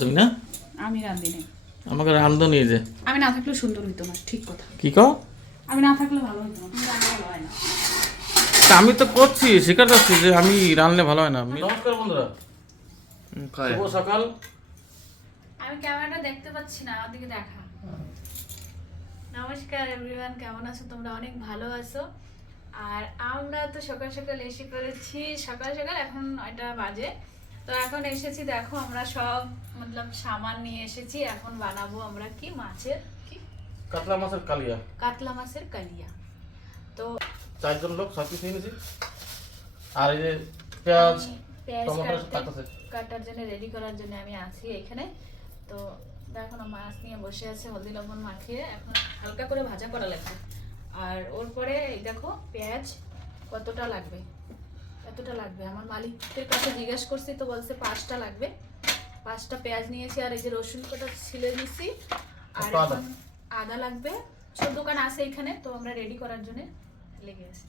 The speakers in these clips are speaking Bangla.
তুমি না? আমি রাঁধি না। আমাকে রাঁধুনি যে। আমি না থাকলে সুন্দর হইতো না, ঠিক কথা। কি কও? আমি না থাকলে ভালো হইতো না, রান্না ভালো হয় না। আমি তো করছি, স্বীকার করছি যে আমি রান্নলে ভালো হয় না। নমস্কার বন্ধুরা, শুভ সকাল। আমি ক্যামেরাটা দেখতে পাচ্ছি না, আমার দিকে দেখা। নমস্কার এভরিওয়ান, কেমন আছো তোমরা? অনেক ভালো আছো। আর আমরা তো সকাল সকাল এসে পড়েছি, সকাল সকাল এখন 9টা বাজে। তো এখন এসেছি, দেখো আমরা সব মতলব সামান নিয়ে এসেছি। এখন বানাবো আমরা কি মাছের কি কাতলা মাছের কালিয়া। কাতলা মাছের কালিয়া। তো 4 জন লোক সব কিছু নিয়েছি। আর এই যে পেঁয়াজ টমেটো কাটার জন্য রেডি করার জন্য আমি আছি এখানে। তো দেখো না, মাছ নিয়ে বসে আছে, হলদি লবণ মাখিয়ে এখন হালকা করে ভাজা করা লাগবে। আর ওর পরে এই দেখো পেঁয়াজ কতটা লাগবে, এতটা লাগবে। আমার মালিকের কাছে জিজ্ঞেস করছি, তো বলছে 5টা লাগবে। 5টা পেঁয়াজ নিয়েছি, আর এই যে রসুন কটা ছিলে দিছি। আর এখন আদা লাগবে। ছোট দোকান আছে এখানে, তো আমরা রেডি করার জন্য লেগে আছি।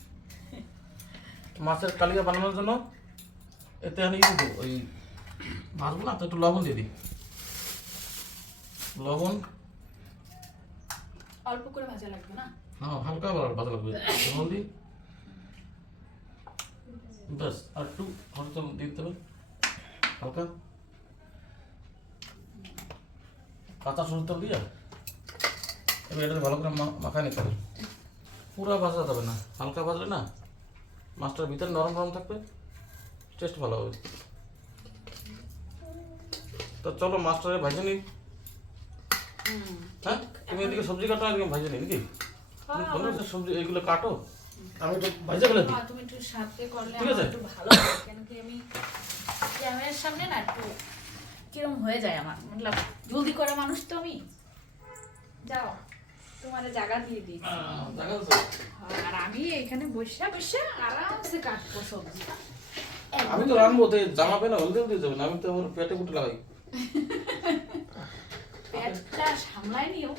মাছের কালিয়া বানানোর জন্য এতে আমি দিব ওই মাছগুলো না, তো একটু লবণ দিয়ে দিই। লবণ অল্প করে ভাজা লাগবে না? হ্যাঁ, হালকা ভাজা লাগবে। হলদি ব্যাস, আর একটু হলুদ দিয়ে দিতে হবে হালকা। কাঁচা সরষের তেল দিয়ে এবার এটা ভালো করে মাখায় নিতে হবে। পুরো ভাজা যাবে না, হালকা ভাজলে না মাছটার ভিতরে নরম নরম থাকবে, টেস্ট ভালো হবে। তো চলো মাছটারে ভাজে নিই। হ্যাঁ, তুমি এদিকে সবজি কাটো, এদিকে ভাজে নিই নাকি? সবজি এইগুলো কাটো, আমি একটু ভাজে ফেলে দিই। তুমি একটু সাথে করলে ঠিক আছে, একটু ভালো হয়, কেন কি আমি ক্যামেরার সামনে না একটু কিরম হয়ে যায় আমার, মতলব জলদি করা মানুষ তো আমি। যাও, তোমার জায়গা দিয়ে দিই। আর আমি এখানে বসে বসে আরামসে কাটবো সবজি। আমি তো রান্নবো, তো জামাবে না, হলদি দিয়ে যাবে না। আমি তো আমার পেটে পুটে লাগাই। পেটটা সামলাই নিও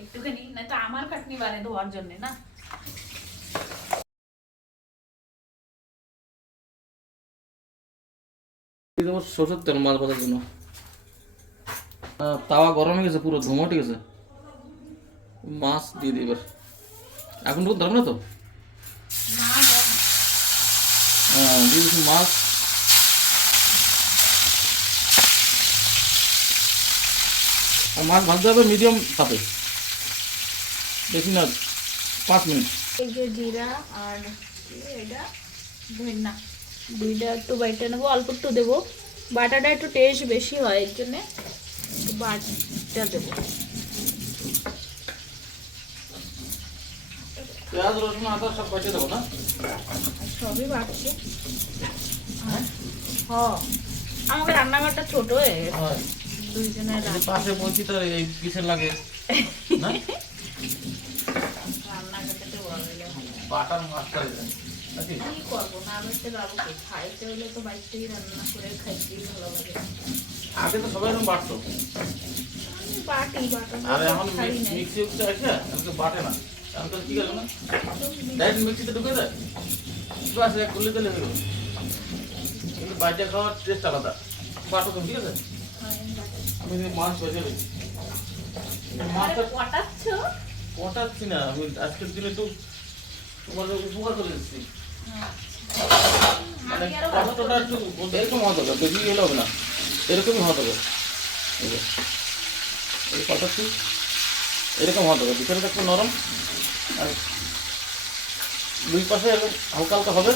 একটুখানি, না তো আমার কাটনি বানে ধোয়ার জন্য না। সরষের তেল মাছ ভাজার জন্য তাওয়া গরম হয়ে গেছে, পুরো ধোঁয়া উঠে গেছে। মাছ দিয়ে দিই এবার। এখন তো ধরবে না তো? হ্যাঁ, দিয়ে দিচ্ছি মাছ। আর মাছ ভাজতে হবে মিডিয়াম তাপে, বেশি না, 5 মিনিট। এই যে জিরা আর এটা ধনিয়া, দুইটা একটু বাইটে নেবো, অল্প একটু দেবো। বাটাটা একটু টেস্ট বেশি হয়, এর জন্য একটু বাটা দেবো। পেঁয়াজ রসুন আদা সব বাটে দেবো না? সবই বাড়ছে। হ্যাঁ, আমাকে রান্নাঘরটা ছোট হয়ে গেছে, দুইজনের পাশে বলছি তো এই পিসের লাগে না, রান্নাঘরটাতে বড় হইলে বাটার মাছটা কি করবো না, আমি তো বাবুকে খাইতে হইলে তো বাড়িতেই রান্না করে খাইতেই ভালো লাগে। আগে তো সবাই এরকম বাটতো, আর এখন মিক্সি উঠছে আছে, আমাকে বাটে না। এখন তো কি গেল না, ডাইরেক্ট মিক্সিতে ঢুকে দেয়, বাস এক করলে দিলে হয়ে গেল। কিন্তু বাইরে খাওয়ার টেস্ট আলাদা। বাটো তো, ঠিক আছে। আমি মাছ ভেজে নিচ্ছি, মাছটা পটাচ্ছি না আমি, আজকের দিনে একটু তোমাদের উপকার করে দিচ্ছি। মানে কতটা একটু এরকম হতে হবে, বেশি গেলে হবে না, এরকমই হতে হবে। এই পটাচ্ছি এরকম হতে হবে, ভিতরে একটু নরম, আর দুই পাশে এরকম হালকা হালকা হবে।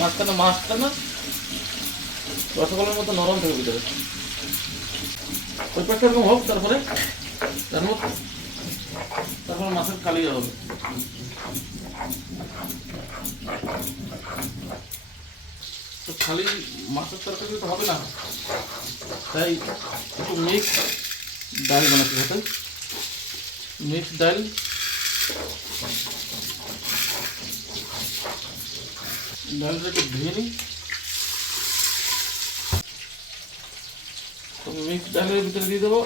মাছটা না রসগোল্লার মতো নরম থাকে ভিতরে। ওই পাশে এরকম হোক, তারপরে মাছের কালিয়া হবে। তো খালি মাছের তরকারি তো হবে না, তাই একটু মিক্স ডাল বানাতে হতো। মিক্স ডাল, ডালটা একটু ধুয়ে নিই। তো মিক্স ডালের ভিতরে দিয়ে দেবো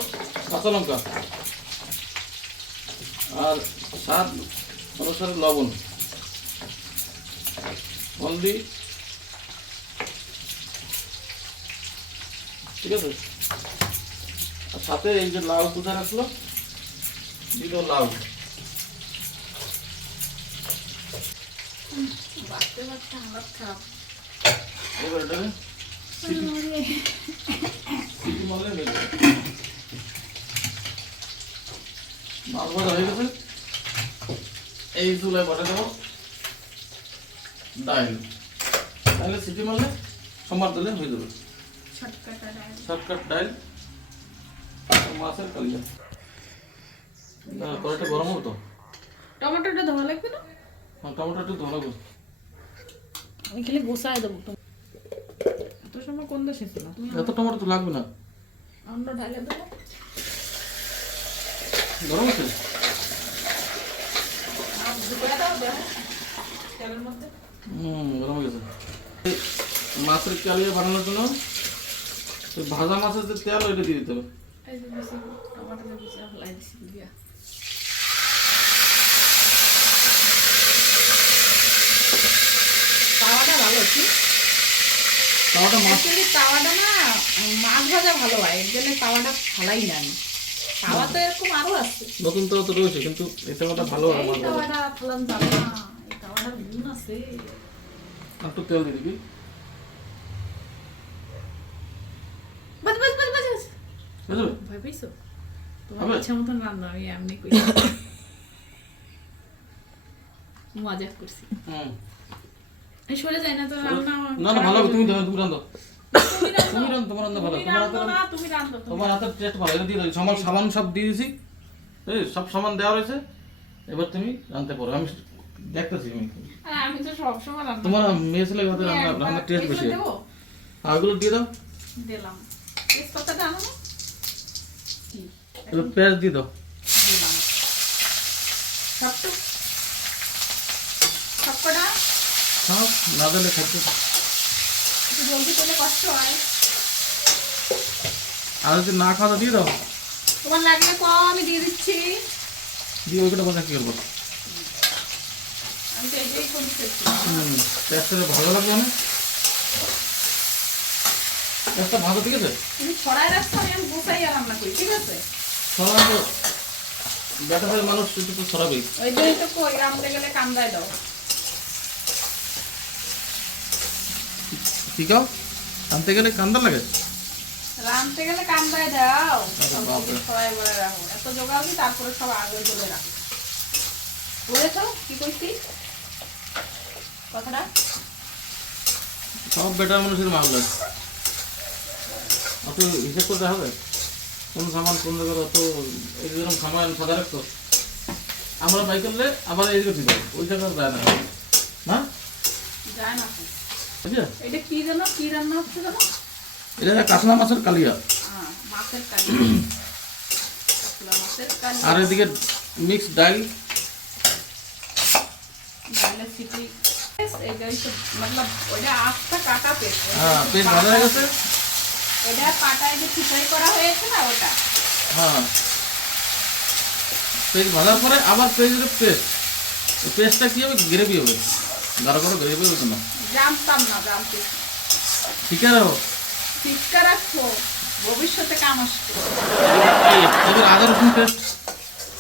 কাঁচা লঙ্কা আর স্বাদ অনুসারে লবণ, হলদি, ঠিক আছে। আর সাথে এই যে লাউ কোথা রাখলো দিল লাউ। বাড়তে বাড়তে হালত খারাপ। এবার এটাকে সিটি মারলে হয়ে যাবে। মাছ ভাজা হয়ে গেছে। এই চুলায় বসে দেবো ডাইল, তাহলে সিটি মারলে সম্বার দিলে হয়ে যাবে শর্টকাট ডাইল মাছের কালিয়া। কড়াইটা গরম হবে তো। টমেটোটা ধোয়া লাগবে না? হ্যাঁ টমেটো একটু ধোয়া লাগবে। আমি খালি গোসায় দেবো। এত সময় কোন দেশে ছিল? এত টমেটো তো লাগবে না। অন্য ঢালে দেবো। গরম আছে? গরম হয়ে গেছে। মাছের কালিয়া বানানোর জন্য ভাজা মাছের যে তেল ওইটা দিয়ে দিতে হবে। তাওয়াটা ভালো কি? তাওয়াটা মাছ তাওয়াটা না মাছ ভাজা ভালো হয়, এর জন্য তাওয়াটা ফালাই না আমি। তাওয়া তো এরকম আরো আছে, নতুন তাওয়া তো রয়েছে, কিন্তু এই তাওয়াটা ভালো হয়। এই তাওয়াটা ফালান যাবে না, এই তাওয়াটার গুণ আছে। একটু তেল দিয়ে দিবি। বাস বাস বাস বাস বুঝলি? ভয় পাইছো? তোমার হবে? ইচ্ছা মতন রান্না, আমি এমনি করি। মজা করছি। এই সরে যায় না তো রান্না। না না ভালো হবে, তুমি রান্ধো। তুমি রান্না, তুমি রান্ধো, তোমার রান্না ভালো। তুমি রান্না, তোমার হাতের টেস্ট ভালো। এটা দিয়ে দিই, সামান সব দিয়ে দিয়েছি। এই সব সামান দেওয়া রয়েছে, এবার তুমি রাঁধতে পারো। আমি দেখতেছি। আমি তো সব সময় রান্না। তোমার মেয়ে ছেলে রান্নার টেস্ট বেশি। আর ওগুলো দিয়ে দাও। দিলাম। তেজপাতাটা আনো না? এবার পেঁয়াজ দিয়ে দাও। দিলাম। সবকটা সব না দিলে খাইতে একটু জলদি করলে কষ্ট হয়। আর যদি না খাওয়া দিয়ে দাও। তোমার লাগলে কম, আমি দিয়ে দিচ্ছি। দিয়ে ওইটা বাজা কি করবো? আমি তো এটাই করি। পেঁয়াজটা ভালো লাগবে না? পেঁয়াজটা ভালো, ঠিক আছে? তুমি ছড়াই রাখছো, আমি গোসাইয়া রান্না করি, ঠিক আছে? ছড়া তো বেটা ভাই মানুষ একটু তো ছড়াবেই। ওই জন্যই তো কই রাঁধতে গেলে কান্দায় দাও। ঠিক আছে, আনতে গেলে কান্দা লাগে। রাঁধতে গেলে কান্দায় দাও। আরে বাপরে। ছড়াই বলে রাখো, এত জোগাড় দি, তারপরে সব আগে বলে রাখো। বুঝেছো কি কইছি কথাটা? সব বেটার মানুষের মাল লাগে। অত হিসেব করতে হবে কোন সামান কোন জায়গায় অত এইরকম সামান সাদা রাখতো। আমরা বাই করলে আবার এইদিকে দিতে হবে, ওই জায়গায় যায় না। না যায় না। বুঝলে? এটা কি জানো, কি রান্না হচ্ছে জানো? এটা কাতলা মাছের কালিয়া। মাছের কালিয়া। কাতলা মাছের কালিয়া। আর এদিকে মিক্স ডাল। ডালের সিটি। এটাই তো मतलब ওটা আস্তা কাটা পেস্ট। হ্যাঁ পেস্ট ভালো হয়ে গেছে। এটা পাটায় যে ফ্রাই করা হয়েছে না ওটা। হ্যাঁ পেস্ট ভাজার পরে আবার পেস্টের পেস্ট। এই পেস্টটা কি হবে? গ্রেভি হবে, গাঢ় গাঢ় গ্রেভি হবে না। জানতাম না, জানতে। ঠিক আছে, শিক্ষা রাখো, ভবিষ্যতে কাম আসবে। এবার আদা রসুন পেস্ট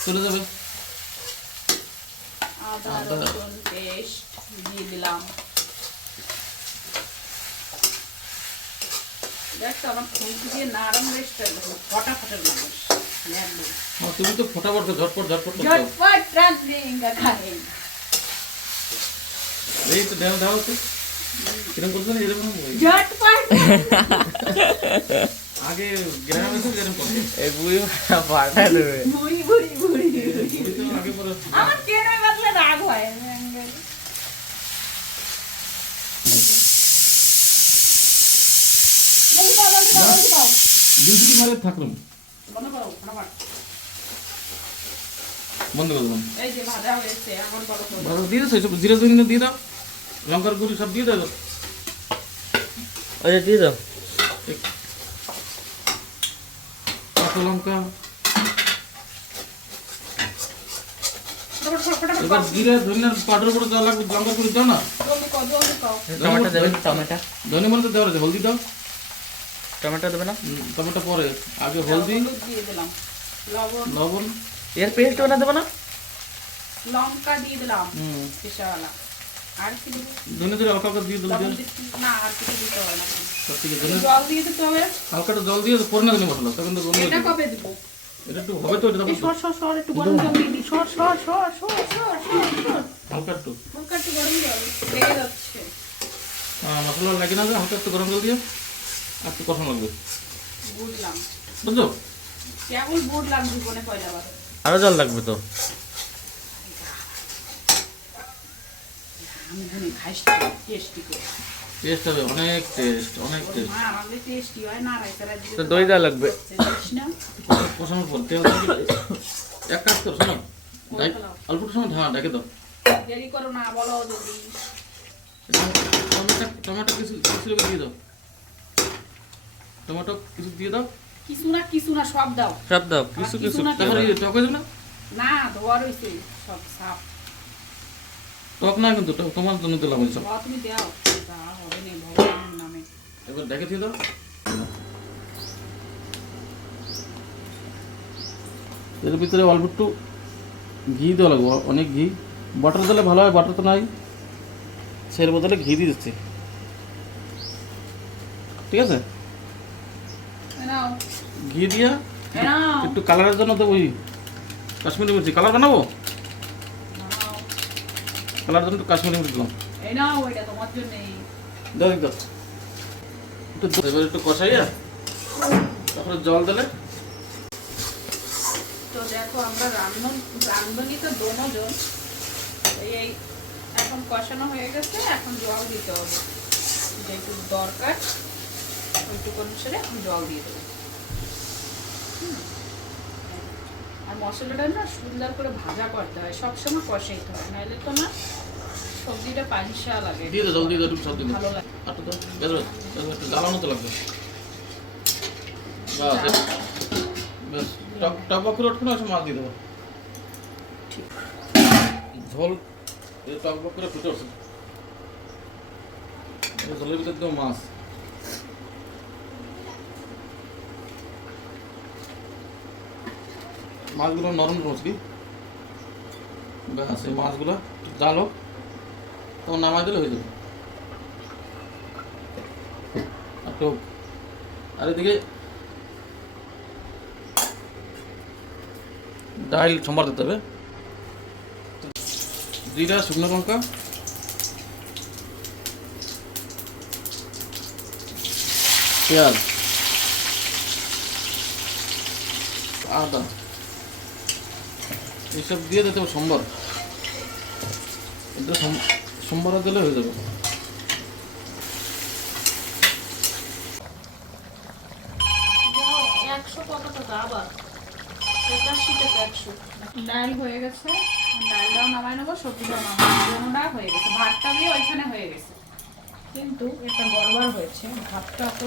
চলে যাবে। আদা রসুন পেস্ট দিয়ে দিলাম। দেখো আমার খুন্তি দিয়ে নাড়াম বেশটা ফটাফটের মানুষ। তুমি তো ফটাফট ঝটপট করছো। ঝটপট রাঁধলেঙ্গা খাই। এই তো দেও দাও তো কিরকম করছো না এরকম ঝটপট। আগে গ্রামে তো এরকম করতো। এই বুড়ি পাঠায় দেবে। বুড়ি বুড়ি বুড়ি তো আগে পরে আমার কেন বাদলে রাগ হয়। দুই মারে থাকলাম। বন্ধ করো ফটাফট। বন্ধ করে দিলাম। এই যে ভাজা হয়েছে এখন বড় করো। ভালো দিয়ে দাও, সব জিরা ধনিয়া দিয়ে দাও, লঙ্কার গুঁড়ি সব দিয়ে দাও। ওটা দিয়ে দাও। কাঁচা লঙ্কা। ফটাফট ফটাফট এবার জিরা ধনিয়ার পাউডার করে দেওয়া লাগবে, লঙ্কার গুঁড়ি দাও না। জলদি কর জলদি কর। টমেটো দেবেন, টমেটো ধনিয়া মধ্যে দেওয়া আছে, হলদি দাও। টমেটো দেবে না? টমেটো পরে, আগে হলদি, হলুদ দিয়ে দিলাম, লবণ, লবণ, এর পেস্ট বানা দেবে না? লঙ্কা দিয়ে দিলাম পেশাওয়ালা। আর কি দিব? ধনে জিরে হালকা করে দিয়ে দিলে লবণ না, আর কিছু দিতে হবে না। সব ঠিক আছে। জল দিয়ে দিতে হবে, হালকা একটু জল দিয়ে পরে না দিলে মশলা, তখন তো গন্ধ এটা কবে দিব? এটা একটু হবে তো, এটা এই সর একটু গরম জল দিয়ে দি, সর হালকা একটু হালকা একটু গরম জল লেগে যাচ্ছে। মশলা লাগে না, হালকা একটু গরম জল দিয়ে আর একটু কষানো লাগবে, বুঝলাম, বুঝছো? কেবল বুঝলাম জীবনে পয়লা বার। আরো জল লাগবে তো। আমি বলি খাইস টেস্টি করে, টেস্ট হবে, অনেক টেস্ট, অনেক টেস্ট। মা আমাদের টেস্টি হয় না, রাইতারা তো দই দেওয়া লাগবে। জানিস না? কষানোর পর তেল এক কাজ করো, শোনো, অল্প একটু সময় ঢেকে দাও। দেরি করো না, বলো যদি। টমেটো কিছু দিয়ে দাও, টমেটো কিছু দিয়ে দাও। কিছু না সব দাও। সব দাও, কিছু কিছু। তাহলে টক হয়ে যাবে না? না ধোয়া রয়েছে সব সাপ। টক না কিন্তু, টক তোমার জন্য দিলাম ওই সব। তুমি দাও, যা হবে না ভগবানের নামে। এবার ঢেকে দিয়ে দাও। এর ভিতরে অল্প একটু ঘি দেওয়া লাগবে, অনেক ঘি। বাটার দিলে ভালো হয়, বাটার তো নাই, সের বদলে ঘি দিয়ে দিচ্ছি, ঠিক আছে? নাও ঘি দিয়া নাও একটু কালারের জন্য দেবো, ওই কাশ্মীরি মির্চি কালার বানাবো, কালারের জন্য একটু কাশ্মীরি মির্চি দিলাম। এই নাও, এটা তোমার জন্যই। দাও একটু, এবার একটু কষাইয়া তারপরে জল দিলে। তো দেখো আমরা রান্ধনি তো দোনোজন, এই এখন কষানো হয়ে গেছে, এখন জল দিতে হবে, যেটুকু দরকার ওইটুকু অনুসারে এখন জল দিয়ে দেবো। আর মশলাটা না সুন্দর করে ভাজা করতে হয়, সবসময় কষাইতে হয়, নাহলে তো না সবজিটা পানিসা লাগে, দিয়ে দাও, জল দিয়ে দাও, একটু সব দিয়ে দাও। ভালো লাগে। আর তো দাও, একটু জ্বালানো তো লাগবে। বেশ, টক বক করে উঠবে না, মাছ দিয়ে দেবো। ঝোল টক বক করে ফুটে উঠছে, ঝোলের ভিতরে দেবো মাছ। মাছগুলো নরম মছলি, ব্যাস এই মাছগুলো জাল হোক, তখন নামাই দিলে হয়ে যাবে। আর টক, আর এদিকে ডাল সম্বার দিতে হবে, জিরা, শুকনো লঙ্কা, পেঁয়াজ, আদা, এইসব দিয়ে দিতে হবে সম্বার। এটা সম্বার দিলে হয়ে যাবে। ডাল হয়ে গেছে, ডালটাও নামাই নেবো, সবজিটাও নামাই হয়ে গেছে, ভাতটা দিয়ে ওইখানে হয়ে গেছে, কিন্তু এটা গড়বড় হয়েছে, ভাতটা তো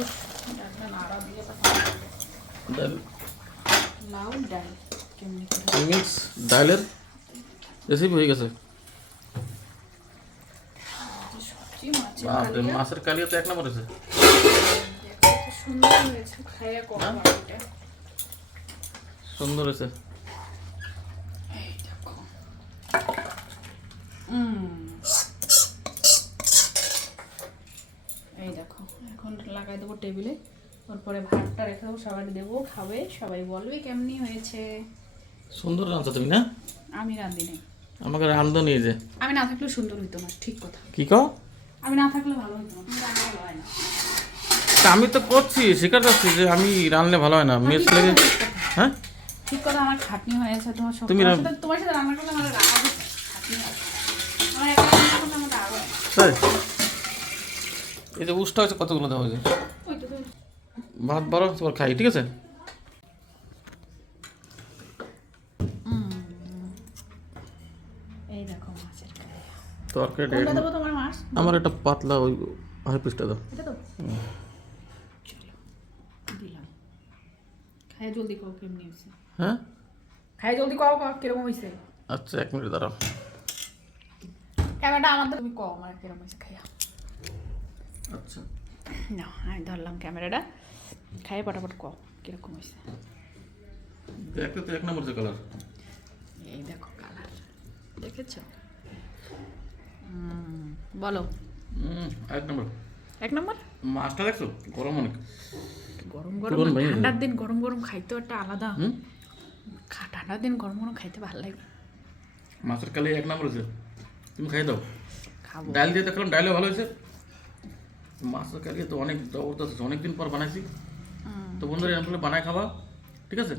ডালটা নাড়া দিয়ে ডাল লাউ ডাল কেমনি মিক্স ডালের রেসিপি হয়ে গেছে। সবজি মাছের বাপরে, কালিয়া। মাছের কালিয়া তো এক নম্বর হয়েছে। দেখো কত সুন্দর হয়েছে, খাইয়া কম এটা। সুন্দর হয়েছে। এই দেখো, এই দেখো, এখন লাগাই দেবো টেবিলে, তারপরে ভাতটা রেখে দেবো, সবাই দেবো, খাবে, সবাই বলবে কেমনি হয়েছে। সুন্দর রাঁধছো তুমি না? আমি রাঁধি নাই, আমাকে রাঁধো নিয়ে যে। আমি না থাকলে সুন্দর হইতো না, ঠিক কথা। কি কও? আমি না থাকলে ভালো হইতো না, আমি রান্না ভালো হয় না। তা আমি তো করছি, স্বীকার করছি যে আমি রাঁধলে ভালো হয় না, মেস লেগে। হ্যাঁ ঠিক কথা, আমার খাটনি হয়েছে, তোমার সব তুমি তোমার সাথে রান্না করলে আমার রাগ হয়, খাটনি হয়, আমার একা রান্না করলে আমার রাগ হয়। তাই এই যে উষ্টা হয়েছে, কতগুলো দেওয়া হয়েছে। ওই তো ওই। ভাত বারো তোমার খাই, ঠিক আছে? এই দেখো মাছের কালিয়া। তরকারি কোনটা দেবো তোমার মাছ? আমার একটা পাতলা ওই হাই পিসটা দাও। এটা তো চলো দিলাম, খাই জলদি কও কেমনি হয়েছে, হ্যাঁ খাই জলদি কও কিরকম হয়েছে। আচ্ছা, 1 মিনিট দাঁড়াও। ক্যামেরাটা আমাদের, তুমি কও আমার কিরকম হয়েছে খাইয়া। আচ্ছা, না আমি ধরলাম ক্যামেরাটা খাইয়ে পটাপট কও কীরকম হয়েছে। দেখতে তো এক নম্বর যে কালার। এই দেখো কালার দেখেছো? বলো। এক নম্বর। এক নম্বর। মাছটা দেখছো গরম অনেক। গরম পুরন গরম ভাই ঠান্ডার দিন গরম গরম খাইতে একটা আলাদা। হুম ঠান্ডার দিন গরম গরম খাইতে ভালো লাগে। মাছের কালিয়া এক নম্বর হয়েছে, তুমি খাই দাও। খাবো। ডাল দিয়ে দেখলাম, ডালও ভালো হয়েছে। মাছের কালিয়া তো অনেক জবরদস্ত হয়েছে, অনেকদিন পর বানাইছি। তো বন্ধুরা এরকম করে বানাই খাবা, ঠিক আছে?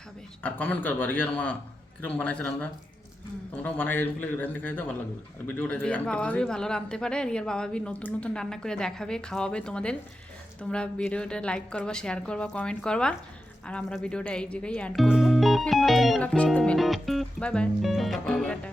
খাবে। আর কমেন্ট করবা রিয়ার মা কিরকম বানাইছে রান্না, তোমরাও বানাই এরকম করে রান্না খাই দাও, ভালো লাগবে। আর ভিডিওটা রিয়ার বাবা বি ভালো রাঁধতে পারে, রিয়ার বাবা বি নতুন নতুন রান্না করে দেখাবে, খাওয়াবে তোমাদের। তোমরা ভিডিওটা লাইক করবা, শেয়ার করবা, কমেন্ট করবা। আর আমরা ভিডিওটা এই জায়গায় এন্ড করবো, ফির নতুন ব্লগের সাথে মিলবো। Bye bye, tata.